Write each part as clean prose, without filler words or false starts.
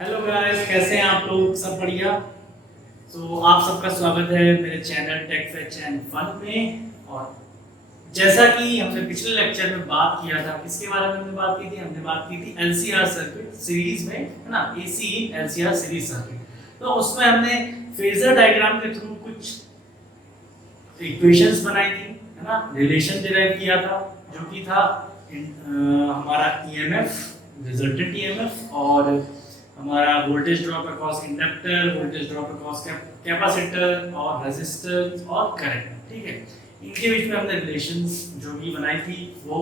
Hello guys, कैसे हैं आप लोग? सब बढ़िया। तो आप सबका स्वागत है मेरे channel tech fetch and fun में। और जैसा कि हमने पिछले लेक्चर में बात किया था, किसके बारे में हमने बात की थी? हमने बात की थी एलसीआर सर्किट सीरीज में, है ना, एसी एलसीआर सीरीज सर्किट। तो उसमें हमने फेजर डायग्राम के थ्रू कुछ इक्वेशंस बनाई थी, है ना, रिलेशन डिराइव किया था, जो कि था हमारा ईएमएफ, रिजल्टेंट ईएमएफ, और हमारा voltage drop across inductor, voltage drop across capacitor और रेजिस्टर और करंट। ठीक है, इनके बीच में हमने रिलेशंस जो भी बनाई थी वो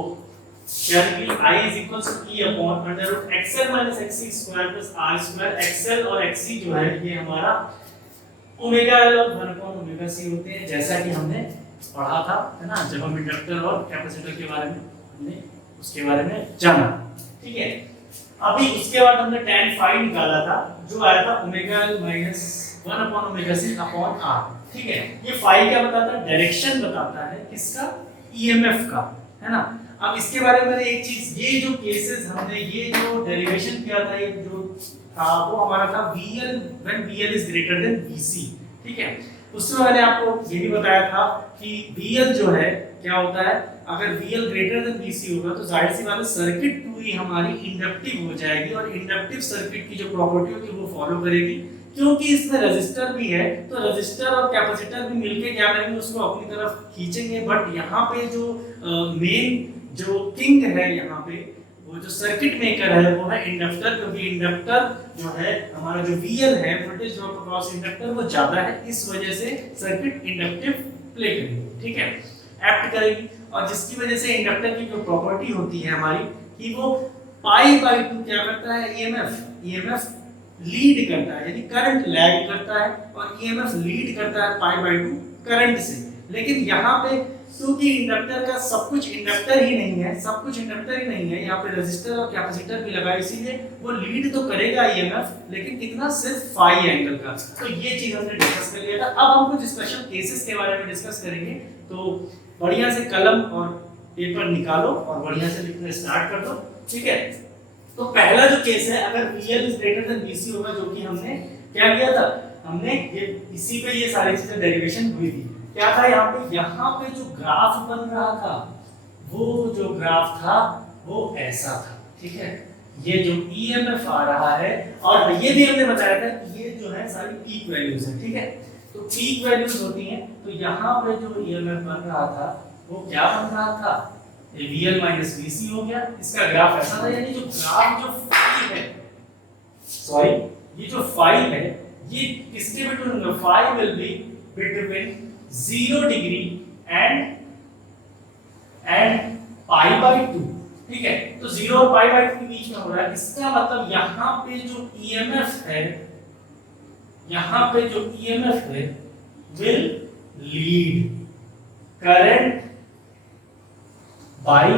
क्या थी? I is equals to E upon under root XL minus XC square plus R square। XL और XC जो है ये हमारा ओमेगा L और 1 upon ओमेगा C होते हैं, जैसा कि हमने पढ़ा था, है ना, जब हम इंडक्टर और कैपेसिटर के बारे में हमने उसके बारे में जाना। ठीक है, अभी उसके बाद हमने tan phi निकाला था, जो आया था omega L minus 1 upon omega C upon R। ठीक है, ये phi क्या बताता है? डायरेक्शन बताता है, किसका? ईएमएफ का, है ना। अब इसके बारे में एक चीज, ये जो केसेस हमने ये जो डेरिवेशन किया था, ये जो था वो हमारा था VL when VL is greater than VC। ठीक है, उसमें मैंने आपको ये भी बताया था कि VL जो है क्या होता है, अगर VL ग्रेटर देन VC होगा तो जाहिर सी बात है सर्किट पूरी हमारी इंडक्टिव हो जाएगी, और इंडक्टिव सर्किट की जो प्रॉपर्टी होगी वो फॉलो करेगी। क्योंकि इसमें रेजिस्टर भी है तो रेजिस्टर और कैपेसिटर भी मिलके क्या करेंगे, उसको अपनी तरफ खींचेंगे। बट यहाँ पे जो मेन जो किंग है, यहाँ पे वो जो सर्किट मेकर है वो है इंडक्टर, क्योंकि इंडक्टर जो है हमारा जो VL है, वोल्टेज ड्रॉप अक्रॉस इंडक्टर, वो ज्यादा है, इस वजह से सर्किट इंडक्टिव प्ले करेगी। ठीक है, एक्ट करेगी, और जिसकी वजह से इंडक्टर की जो प्रॉपर्टी होती है हमारी कि वो पाई बाय 2 क्या करता है? ईएमएफ लीड करता है, यानी करंट लैग करता है, और ईएमएफ लीड करता है पाई बाय 2 करंट से। लेकिन यहाँ पे क्योंकि इंडक्टर का सब कुछ इंडक्टर ही नहीं है, सब कुछ इंडक्टर ही नहीं है, यहाँ पे रेजिस्टर और कैपेसिटर भी लगा, इसीलिए वो लीड तो करेगा ईएमएफ, लेकिन कितना? सिर्फ फाई एंगल का। तो ये चीज हमने डिस्कस कर लिया था। अब हम कुछ स्पेशल केसेस के बारे में डिस्कस करेंगे, तो बढ़िया से कलम और पेपर निकालो और बढ़िया से लिखना स्टार्ट कर दो। ठीक है, तो पहला जो केस है, अगर VL is greater than VC होगा, जो कि हमने क्या किया था, हमने ये इसी पे ये सारी चीजें डेरिवेशन हुई थी। क्या था यहाँ पे जो ग्राफ बन रहा था, वो जो ग्राफ था वो ऐसा था। ठीक है, ये जो ईएमएफ आ रहा है, और ये भी हमने बताया था कि ये जो है सारी पीक वैल्यूज है। ठीक है, तो पीक वैल्यूज होती हैं, तो यहाँ पे जो ईएमएफ बन रहा था वो क्या बन रहा था? ये VL माइनस VC हो गया, इसका ग्राफ ऐसा था। यानी जो ग्राफ जो फाई है, सॉरी, ये जो फाई है ये किसके बिटवीन होगा? Phi will be between 0 degree and pi by 2। ठीक है, तो 0 और पाई बाय 2 के बीच में हो रहा है। इसका मतलब यहाँ पे जो ईएमएफ है, यहाँ पे जो ईएमएफ है will lead current by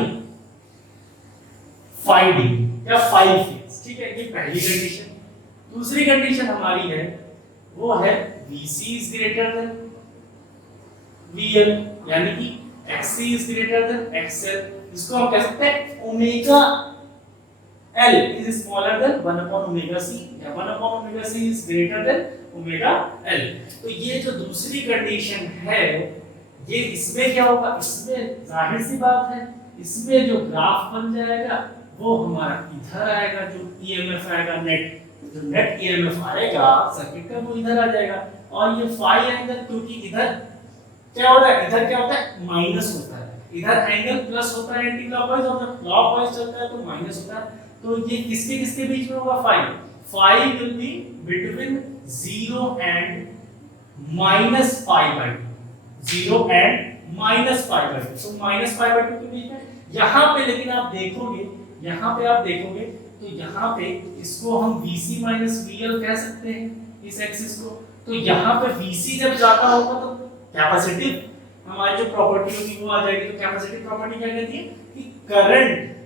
5 degree या 5 फेज। ठीक है, ये पहली कंडीशन। दूसरी कंडीशन हमारी है वो है VC is greater than VL, यानी कि XC is greater than XL। इसको हम कह सकते हैं omega L is smaller than 1 upon omega C, या 1 upon omega C is greater than omega L। तो ये जो दूसरी कंडीशन है, ये इसमें क्या होगा? इसमें जाहिर सी बात है, इसमें जो ग्राफ बन जाएगा वो हमारा इधर आएगा, जो ईएमएफ आएगा नेट, जो नेट ईएमएफ आएगा सर्किट का, वो इधर आ जाएगा। और ये फाई एंगल, क्योंकि इधर क्या हो रहा है, इधर क्या होता है? माइनस होता है, इधर एंगल प्लस होता है, एंटी क्लॉकवाइज, और जब क्लॉकवाइज चलता है तो माइनस होता है। तो ये किसके किसके बीच में होगा? Phi will be between 0 and minus pi by 2, 0 and minus pi by 2, तो माइनस पाई बाय 2 के बीच में। यहाँ पे लेकिन आप देखोगे, यहाँ पे आप देखोगे तो यहाँ पे इसको हम VC माइनस VL कह सकते हैं, इस एक्सिस को। तो यहाँ पे VC जब जाता होगा तो कैपेसिटिव हमारी जो प्रॉपर्टी होगी वो आ जाएगी। तो कैपेसिटिव प्रॉपर्टी क्या कहती है कि करंट,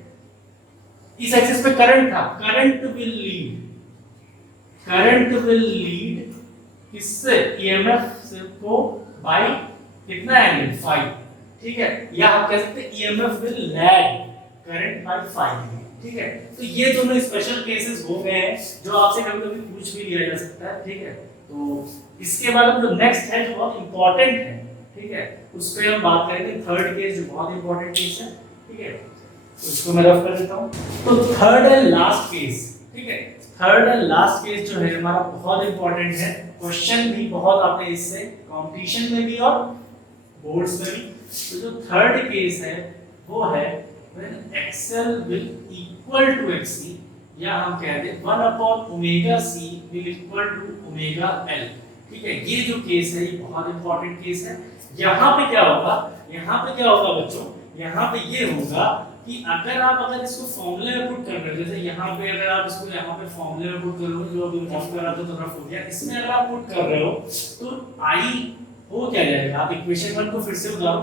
इस एक्सिस पे करंट था, करंट विल लीड किससे? ईएमएफ से को बाय कितना एंगल? 5। ठीक है, या आप कह सकते हैं EMF will lag current by 5 degree. ठीक है। तो ये दोनों स्पेशल केसेस हो गए हैं जो आपसे कभी कभी पूछ भी लिया जा सकता है, ठीक है। तो इसके बाद जो नेक्स्ट है जो बहुत इंपॉर्टेंट है, ठीक है, उस पे हम बात करेंगे थर्ड केस जो बहुत इंपॉर्टेंट केस है, ठीक है। तो इसको मैं रफ कर देता हूँ। तो थर्ड एंड लास्ट केस, ठीक है, थर्ड एंड लास्ट केस जो है हमारा बहुत इंपॉर्टेंट है, क्वेश्चन भी बहुत आते हैं इससे, कंपटीशन में भी और बोर्ड्स में भी। तो जो थर्ड केस है वो है when XL will equal to XC, या हम कहते हैं 1/ωc will equal to omega L, ठीक है। ये जो केस है ये बहुत इंपॉर्टेंट केस है। यहाँ पे क्या होगा, यहाँ पे क्या होगा बच्चों, यहाँ पे ये होगा कि अगर इसको फॉर्मूले में पुट कर रहे हो, जैसे यहाँ पे अगर आप इसको यहाँ पे फॉर्मूले में पुट करोगे, जो अभी रफ कर रहा था तो रफ हो गया, इसमें अगर आप पुट कर रहे हो तो I हो क्या जाएगा, आप इक्वेशन 1 को फिर से बताओ,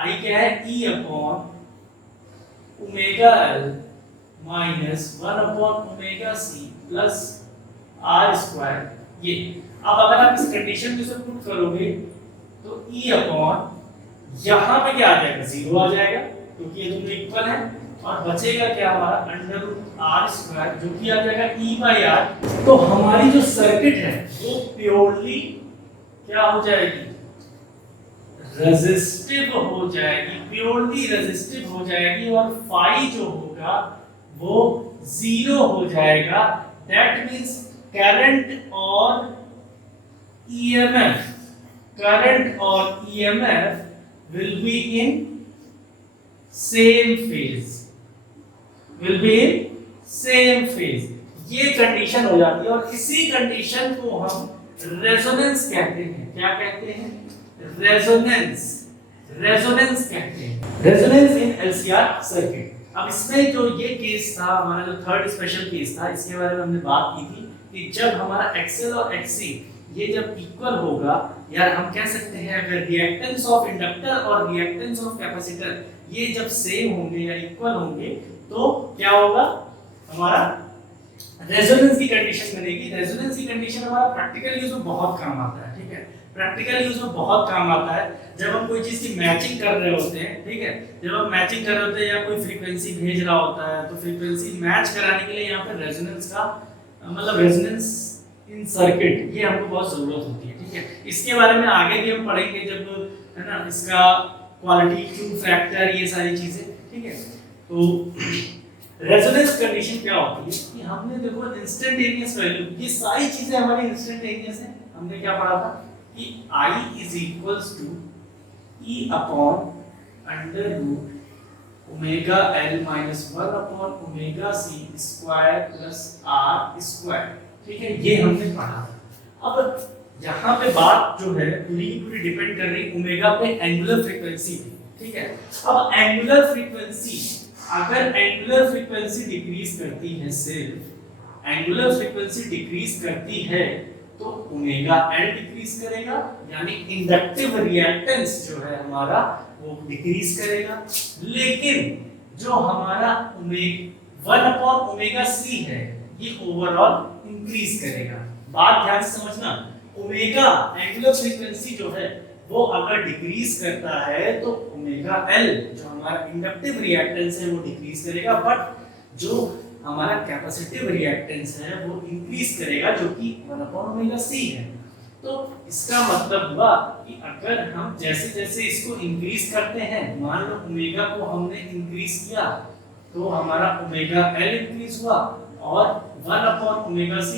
I क्या है, E upon omega L minus 1/ωc plus R square. ये अब अगर आप इस कंडीशन में से पुट करोगे तो E अपॉन यहाँ पे क्या आ जाएगा, 0 आ जाएगा क्योंकि ये दोनों इक्वल है, और बचेगा क्या हमारा √R स्क्वायर जो कि आ जाएगा E/R। तो हमारी जो सर्किट है वो प्योरली क्या हो जाएगी, रेजिस्टिव हो जाएगी, प्योरली रेजिस्टिव हो जाएगी, और फाई जो होगा वो 0 हो जाएगा। दैट मींस करंट और EMF will be in same phase, ये कंडीशन हो जाती है, और इसी कंडीशन को हम रेजोनेंस कहते हैं। क्या कहते हैं, रेजोनेंस कहते हैं, रेजोनेंस इन LCR सर्किट। अब इसमें जो ये केस था हमारा, जो थर्ड स्पेशल केस था, इसके बारे में हमने बात की थी कि जब हमारा XL और XC ये जब इक्वल होगा, या हम कह सकते हैं अगर रिएक्टेंस ऑफ इंडक्टर और रिएक्टेंस ऑफ कैपेसिटर ये जब सेम होंगे या इक्वल होंगे तो क्या होगा, हमारा रेजोनेंस की कंडीशन बनेगी। रेजोनेंस की कंडीशन हमारा प्रैक्टिकल यूज में बहुत काम आता है, ठीक है, प्रैक्टिकल यूज में बहुत काम आता है जब हम कोई चीज की मैचिंग कर रहे होते हैं, ठीक है, जब हम मैचिंग कर रहे होते हैं या कोई फ्रीक्वेंसी भेज रहा होता है तो फ्रीक्वेंसी मैच कराने के लिए यहाँ पे रेजोनेंस का मतलब रेजोनेंस इन सर्किट ये हमको बहुत जरूरत होती है, ठीक है। इसके बारे में आगे भी हम पढ़ेंगे जब, है ना, इसका क्वालिटी, क्यू फैक्टर, ये सारी चीजें, ठीक है। तो रेजोनेंस कंडीशन क्या होती है कि हमने देखो इंस्टेंटेनियस वैल्यू, ये सारी चीजें हमारी इंस्टेंटेनियस है। हमने क्या पढ़ा था कि I is equals to E upon under root omega L minus 1/ωc square plus R square, ठीक है, ये हमने पढ़ा था। अब यहाँ पे बात जो है पूरी डिपेंड कर रही ओमेगा पे एंगुलर फ्रीक्वेंसी पे, ठीक है। अब एंगुलर फ्रीक्वेंसी, अगर एंगुलर फ्रीक्वेंसी डिक्रीज करती है, सिर्फ एंगुलर फ्रीक्वेंसी डिक्रीज करती है तो ओमेगा L डिक्रीज करेगा, यानी इंडक्टिव रिएक्टेंस जो है हमारा वो डिक्रीज करेगा। लेकिन जो हमारा 1/ωc है ये ओवरऑल इंक्रीज करेगा। बात ध्यान से समझना, ओमेगा एंगुलर फ्रीक्वेंसी जो है वो अगर डिक्रीज करता है तो ओमेगा L जो हमारा इंडक्टिव रिएक्टेंस है वो डिक्रीज करेगा, बट जो हमारा कैपेसिटिव रिएक्टेंस है वो इंक्रीज करेगा जो कि 1/ωc है। तो इसका मतलब हुआ कि अगर हम जैसे जैसे इसको इंक्रीज करते हैं, मान लो ओमेगा को हमने इंक्रीज किया तो हमारा ओमेगा L इंक्रीज हुआ और 1/ωc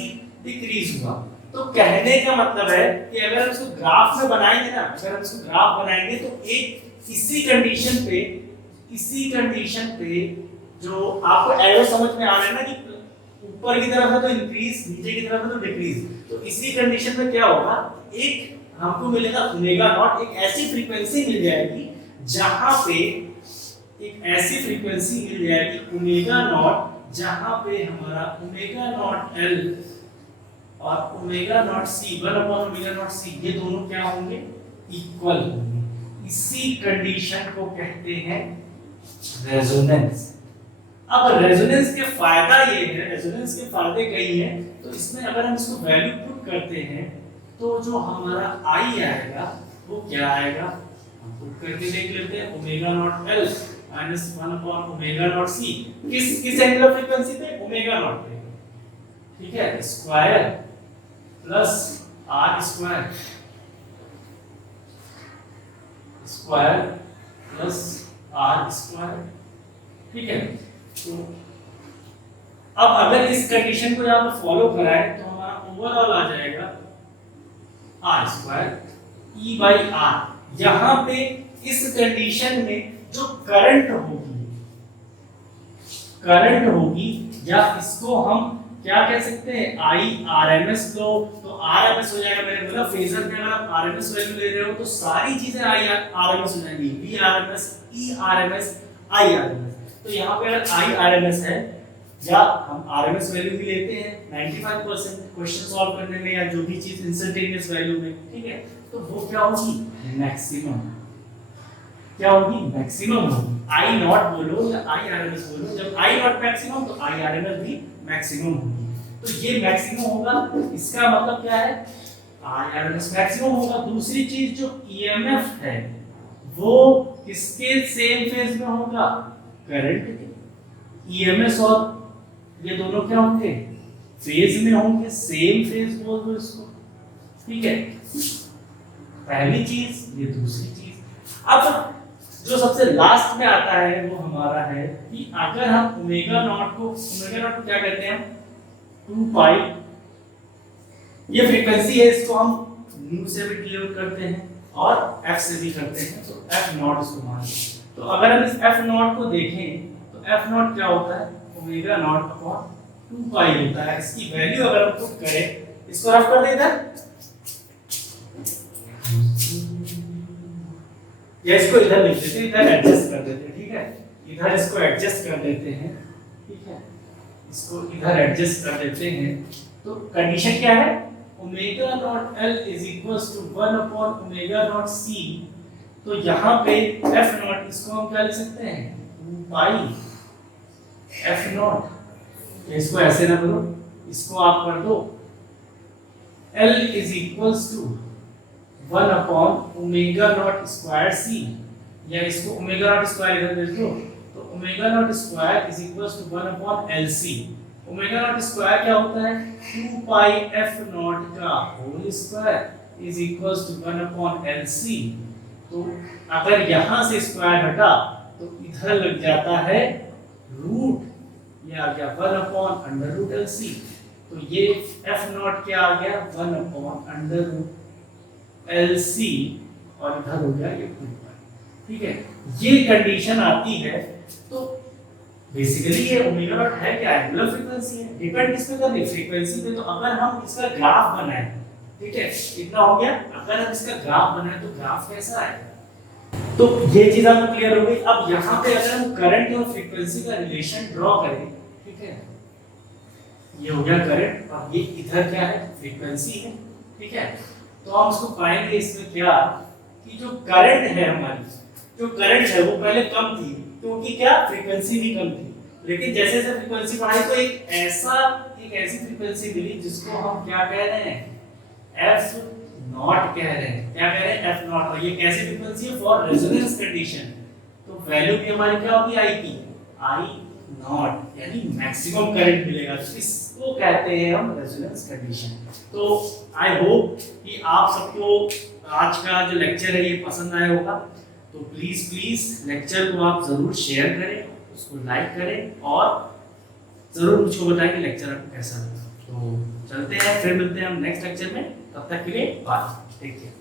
डिक्रीज हुआ। तो कहने का मतलब है कि अगर हम इसको ग्राफ में बनाएंगे ना, अगर हम इसको ग्राफ बनाएंगे तो एक इसी कंडीशन पे जो आपको एरो समझ में आ रहा है ना कि ऊपर की तरफ है तो इंक्रीज, नीचे की तरफ है तो डिक्रीज, तो इसी कंडीशन में क्या होगा, एक हमको मिलेगा ओमेगा नॉट, एक ऐसी फ्रीक्वेंसी मिल जाएगी जहां पे एक ऐसी फ्रीक्वेंसी मिल जाएगी ओमेगा नॉट जहां पे हमारा ओमेगा नॉट L और ओमेगा नॉट C 1/ωc ये दोनों क्या होंगे, इक्वल होंगे। इसी कंडीशन को कहते हैं रेजोनेंस। अब रेजोनेंस के फायदा ये है, रेजोनेंस के फायदे कई हैं, तो इसमें अगर हम इसको वैल्यू पुट करते हैं तो जो हमारा I आएगा वो क्या आएगा, हम पुट करके देख लेते हैं, omega not L minus 1 upon omega not C, किस एंगुलर फ्रीक्वेंसी पे, ओमेगा नॉट पे, ठीक है, square plus R square, square plus R square, ठीक है। तो अब अगर इस कंडीशन को यहाँ पे फॉलो कराए तो हमारा ओवरऑल आ जाएगा R square E by R. यहाँ पे इस कंडीशन में जो करंट होगी या इसको हम क्या कह सकते हैं, आई आरएमएस लो, तो आरएमएस हो जाएगा, मैंने बोला फेजर में अगर आप आरएमएस वैल्यू ले रहे हो तो सारी चीजें आई आरएमएस हो जाएंगी, V RMS, E RMS, I RMS. तो यहाँ पे अगर आई आरएमएस है या हम आरएमएस वैल्यू भी लेते हैं 95% क्वेश्चन सॉल्व करने में या जो भी चीज इंस्टेंटेनियस वैल्यू में, ठीक है, तो वो क्या होगी, मैक्सिमम, क्या होगी, मैक्सिमम होगी। आई नॉट बोलो या आई आरएमएस बोलो, जब आई नॉट मैक्सिमम तो आई आरएमएस भी मैक्सिमम होगी। तो ये मैक्सिमम होगा, इसका मतलब क्या है, आई आरएमएस मैक्सिमम होगा। दूसरी चीज जो ईएमएफ है वो किसके सेम फेज में होगा, करंट के। ईएमएस और ये दोनों क्या होंगे, फेज में होंगे, सेम फेज बोल दो इसको, ठीक है, पहली चीज ये दूसरी चीज। अब जो सबसे लास्ट में आता है वो हमारा है कि अगर हम ओमेगा नॉट को क्या कहते हैं, 2 पाई, ये फ्रीक्वेंसी है, इसको हम न्यू से भी डिनोट करते हैं और एफ से भी करते हैं, तो एफ नॉट इसको मान लें। तो अगर हम इस एफ नॉट को देखें तो एफ नॉट क्या होता है, ओमेगा नॉट अपॉन 2 पाई होता है। इसकी वैल्यू अगर हम पुट करें, इसको रफ कर दें इधर, या इसको इधर लिख देते हैं, इधर एडजस्ट कर देते हैं, ठीक है, इधर इसको एडजस्ट कर देते हैं, ठीक है, इसको इधर एडजस्ट कर देते हैं। तो कंडीशन क्या है, omega not L is equals to 1 upon omega not C. तो यहाँ पे एफ नॉट, इसको हम क्या लिख सकते हैं, 2 पाई एफ नॉट। इसको ऐसे ना करो, इसको आप कर दो L is equals to 1 upon omega naught square C, या इसको ओमेगा नॉट स्क्वायर इधर दे दो, तो omega naught square is equals to 1 upon L C. Omega naught square क्या होता है, 2 पाई एफ नॉट का whole square is equals to 1 upon L C. तो अगर यहाँ से स्क्वायर हटा तो इधर लग जाता है रूट, ये आ गया 1 upon under root L C. तो ये एफ नॉट क्या आ गया, 1 upon under root L C, और इधर हो गया ये 2 पाई, ठीक है। ये कंडीशन आती है। तो बेसिकली ये ओमेगा नॉट है क्या, एंगुलर फ्रीक्वेंसी है, डिपेंड किस पे कर रही है, फ्रीक्वेंसी पे। तो अगर हम इसका ग्राफ बनाएं, ठीक है, इतना हो गया, अगर हम इसका ग्राफ बनाएं तो ग्राफ कैसा आएगा, तो ये चीज आपको क्लियर हो गई। अब यहाँ पे अगर हम करंट और फ्रीक्वेंसी का रिलेशन ड्रॉ करें, ठीक है, ये हो गया करंट और ये इधर क्या है, फ्रीक्वेंसी है, ठीक है। तो हम उसको पाएंगे इसमें क्या, कि जो करंट है हमारी, जो करंट है वो पहले कम थी, क्योंकि क्या, फ्रीक्वेंसी भी कम थी। लेकिन जैसे जैसे फ्रीक्वेंसी बढ़ाई तो एक ऐसी फ्रीक्वेंसी मिली जिसको हम क्या कह रहे हैं, एफ नॉट कह रहे हैं। क्या कह रहे हैं, एफ नॉट। और ये कैसी फ्रीक्वेंसी है, फॉर रेजोनेंस कंडीशन। तो वैल्यू भी हमारी क्या होगी, आई की, आई नॉट, यानी मैक्सिमम करंट मिलेगा। तो इसको कहते हैं हम रेजोनेंस कंडीशन। तो आई होप कि आप सबको आज का जो लेक्चर है ये पसंद आया होगा। तो प्लीज लेक्चर को आप जरूर शेयर करें, उसको लाइक करें और जरूर मुझको बताएं कि लेक्चर आपको कैसा लगा। तो चलते हैं, फिर मिलते हैं हम नेक्स्ट लेक्चर में, तब तक के लिए बाय, टेक केयर।